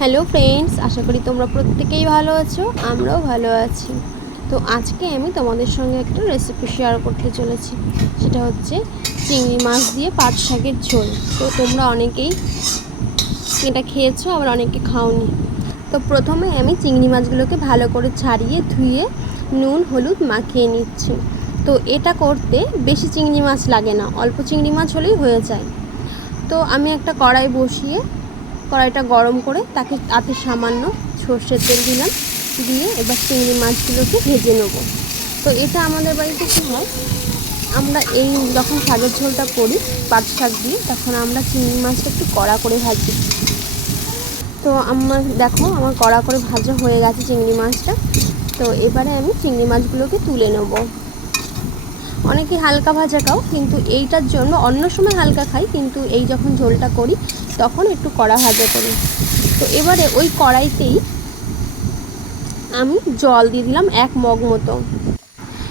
Hello friends, আশা করি তোমরা প্রত্যেকেই ভালো আছো। আমরাও ভালো আছি। তো আজকে আমি তোমাদের সঙ্গে একটা রেসিপি শেয়ার করতে চলেছি। সেটা হচ্ছে চিংড়ি মাছ দিয়ে পাট শাকের ঝোল। তো তোমরা অনেকেই এটা খেয়েছো, আবার অনেকে খাওনি। তো প্রথমে আমি চিংড়ি মাছগুলোকে ভালো করে ছাড়িয়ে ধুয়ে নুন হলুদ মাখিয়ে নিচ্ছি। তো এটা করতে বেশি চিংড়ি মাছ লাগে না, অল্প চিংড়ি মাছ হলেই হয়ে যায়। তো আমি একটা কড়াই বসিয়ে কড়াইটা গরম করে তাতে সামান্য সর্ষের তেল দিলাম, দিয়ে এবার চিংড়ি মাছগুলোকে ভেজে নেব। তো এটা আমাদের বাড়িতে কী হয়, আমরা এই যখন শাকের ঝোলটা করি পাট শাক দিয়ে, তখন আমরা চিংড়ি মাছটা একটু কড়া করে ভাজি। তো আমার কড়া করে ভাজা হয়ে গেছে চিংড়ি মাছটা। তো এবারে আমি চিংড়ি মাছগুলোকে তুলে নেব। অনেকে হালকা ভাজা খাও, কিন্তু এইটার জন্য অন্য সময় হালকা খাই, কিন্তু এই যখন ঝোলটা করি তখন একটু কড়া ভাজা করি। তো এবারে ওই কড়াইতেই আমি জল দিয়ে দিলাম 1 মগ মতো।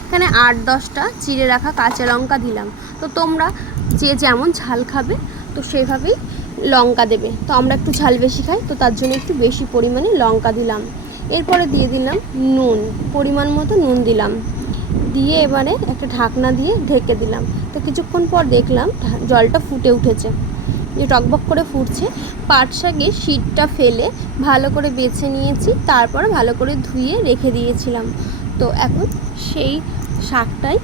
এখানে 8-10টা চিড়ে রাখা কাঁচা লঙ্কা দিলাম। তো তোমরা যে যেমন ঝাল খাবে তো সেভাবেই লঙ্কা দেবে। তো আমরা একটু ঝাল বেশি খাই, তো তার জন্য একটু বেশি পরিমাণে লঙ্কা দিলাম। এরপরে দিয়ে দিলাম নুন, পরিমাণ মতো নুন দিলাম, দিয়ে এবারে একটা ঢাকনা দিয়ে ঢেকে দিলাম। তো কিছুক্ষণ পর দেখলাম জলটা ফুটে উঠেছে, যে টকবক করে ফুটছে। পাট শাকের শীটটা ফেলে ভালো করে বেছে নিয়েছি, তারপর ভালো করে ধুয়ে রেখে দিয়েছিলাম। তো এখন সেই শাকটাই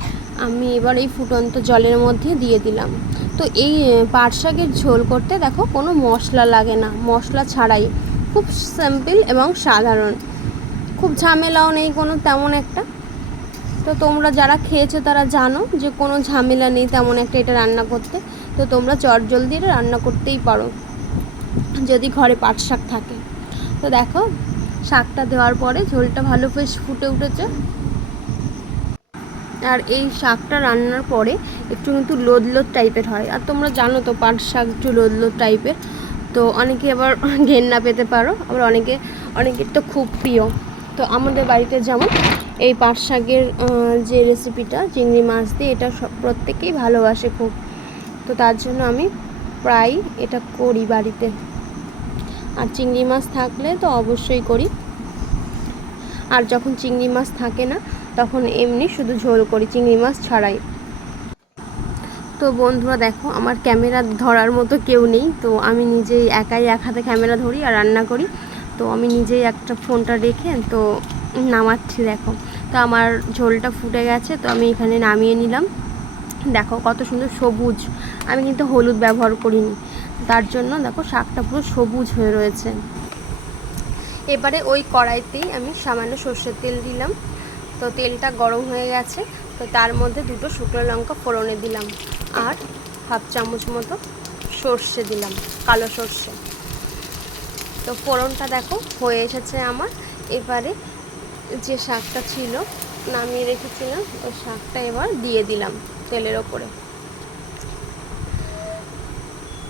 আমি এবার এই ফুটন্ত জলের মধ্যে দিয়ে দিলাম। তো এই পাট শাকের ঝোল করতে দেখো কোনো মশলা লাগে না, মশলা ছাড়াই খুব সিম্পল এবং সাধারণ, খুব ঝামেলাও নেই কোনো তেমন একটা। তো তোমরা যারা খেয়েছো তারা জানো যে কোনো ঝামেলা নেই তেমন একটা এটা রান্না করতে। তো তোমরা চটজলদি এটা রান্না করতেই পারো যদি ঘরে পাট শাক থাকে। তো দেখো শাকটা দেওয়ার পরে ঝোলটা ভালো বেশ ফুটে উঠেছে। আর এই শাকটা রান্নার পরে একটু কিন্তু লোদ লোদ টাইপের হয়, আর তোমরা জানো তো পাট শাক একটু লোদ লোদ টাইপের। তো অনেকে আবার ঘেন্না পেতে পারো, আবার অনেকের তো খুব প্রিয়। তো আমাদের বাড়িতে যেমন এই পাট শাকের যে রেসিপিটা চিংড়ি মাছ দিয়ে, এটা প্রত্যেকেই ভালোবাসে খুব। তো তার জন্য আমি প্রায় এটা করি বাড়িতে। আর চিংড়ি মাছ থাকলে তো অবশ্যই করি, আর যখন চিংড়ি মাছ থাকে না তখন এমনি শুধু ঝোল করি চিংড়ি মাছ ছাড়াই। তো বন্ধুরা দেখো, আমার ক্যামেরা ধরার মতো কেউ নেই, তো আমি নিজেই একাই এক হাতে ক্যামেরা ধরি আর রান্না করি। তো আমি নিজেই একটা ফোনটা রেখে তো নামাচ্ছি। দেখো, তো আমার ঝোলটা ফুটে গেছে, তো আমি এখানে নামিয়ে নিলাম। দেখো কত সুন্দর সবুজ, আমি কিন্তু হলুদ ব্যবহার করিনি, তার জন্য দেখো শাকটা পুরো সবুজ হয়ে রয়েছে। এবারে ওই কড়াইতেই আমি সামান্য সর্ষের তেল দিলাম। তো তেলটা গরম হয়ে গেছে, তো তার মধ্যে 2টো শুকনো লঙ্কা ফোড়নে দিলাম, আর হাফ চামচ মতো সর্ষে দিলাম, কালো সর্ষে। তো ফোড়নটা দেখো হয়ে এসেছে আমার। এবারে যে শাকটা ছিল নামিয়ে রেখেছিলাম, ওই শাকটা এবার দিয়ে দিলাম তেলের ওপরে।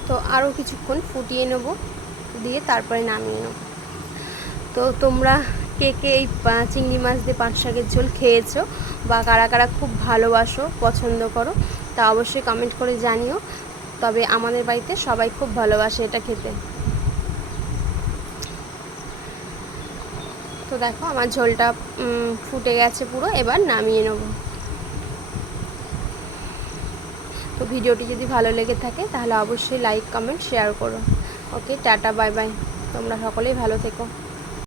তো আরও কিছুক্ষণ ফুটিয়ে নেব, দিয়ে তারপরে নামিয়ে নেব। তো তোমরা কে কে এই চিংড়ি মাছ দিয়ে পাট শাকের ঝোল খেয়েছো, বা কারা কারা খুব ভালোবাসো, পছন্দ করো, তা অবশ্যই কমেন্ট করে জানিও। তবে আমাদের বাড়িতে সবাই খুব ভালোবাসে এটা খেতে। তো দেখো আমার ঝোলটা ফুটে গেছে পুরো, এবার নামিয়ে নেব। তো ভিডিওটি যদি ভালো লেগে থাকে তাহলে অবশ্যই লাইক কমেন্ট শেয়ার করো। ওকে, টাটা বাই বাই, তোমরা সকলেই ভালো থেকো।